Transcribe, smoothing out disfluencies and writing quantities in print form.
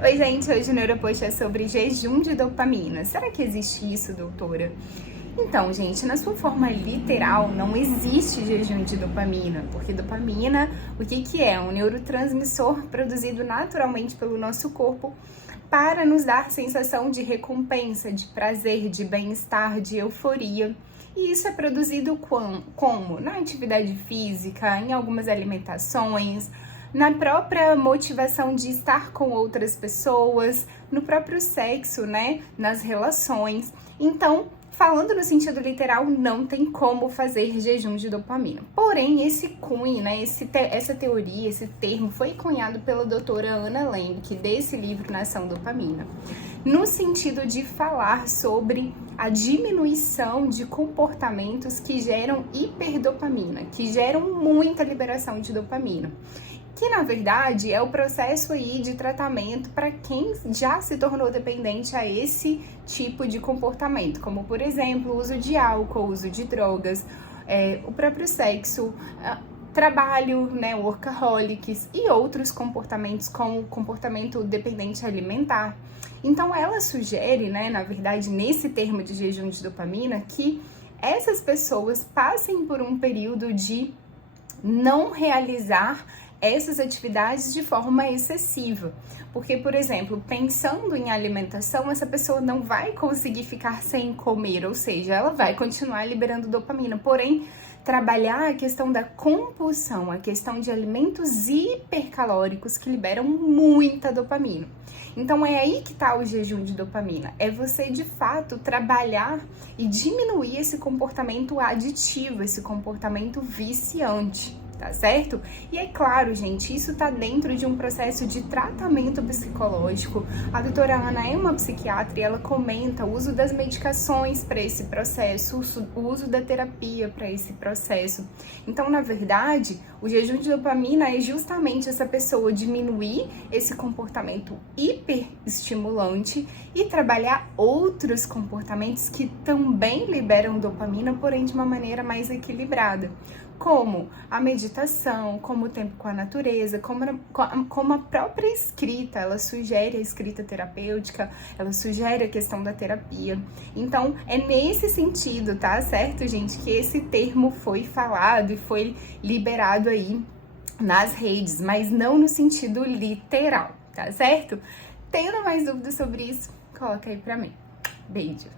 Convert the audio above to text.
Oi, gente, hoje o Neuropost é sobre jejum de dopamina. Será que existe isso, doutora? Então, gente, na sua forma literal, não existe jejum de dopamina, porque dopamina, o que é? Um neurotransmissor produzido naturalmente pelo nosso corpo para nos dar sensação de recompensa, de prazer, de bem-estar, de euforia. E isso é produzido como? Na atividade física, em algumas alimentações, na própria motivação de estar com outras pessoas, no próprio sexo, né? Nas relações. Então, falando no sentido literal, não tem como fazer jejum de dopamina. Porém, esse cunho, né, essa teoria, esse termo foi cunhado pela doutora Anna Lemke, desse livro Nação Dopamina, no sentido de falar sobre a diminuição de comportamentos que geram hiperdopamina, que geram muita liberação de dopamina, que na verdade é o processo aí de tratamento para quem já se tornou dependente a esse tipo de comportamento, como por exemplo o uso de álcool, o uso de drogas, o próprio sexo, trabalho, né, workaholics e outros comportamentos como o comportamento dependente alimentar. Então ela sugere, né, na verdade nesse termo de jejum de dopamina, que essas pessoas passem por um período de não realizar essas atividades de forma excessiva. Porque, por exemplo, pensando em alimentação, essa pessoa não vai conseguir ficar sem comer, ou seja, ela vai continuar liberando dopamina, porém, trabalhar a questão da compulsão, a questão de alimentos hipercalóricos que liberam muita dopamina. Então é aí que está o jejum de dopamina, é você de fato trabalhar e diminuir esse comportamento aditivo, esse comportamento viciante. Tá certo? E é claro, gente, isso tá dentro de um processo de tratamento psicológico. A doutora Ana é uma psiquiatra e ela comenta o uso das medicações para esse processo, o uso da terapia para esse processo. Então, na verdade, o jejum de dopamina é justamente essa pessoa diminuir esse comportamento hiperestimulante e trabalhar outros comportamentos que também liberam dopamina, porém de uma maneira mais equilibrada, como a meditação, como o tempo com a natureza, como a própria escrita, ela sugere a escrita terapêutica, ela sugere a questão da terapia. Então, é nesse sentido, tá certo, gente, que esse termo foi falado e foi liberado aí nas redes, mas não no sentido literal, tá certo? Tendo mais dúvidas sobre isso, coloca aí pra mim. Beijo!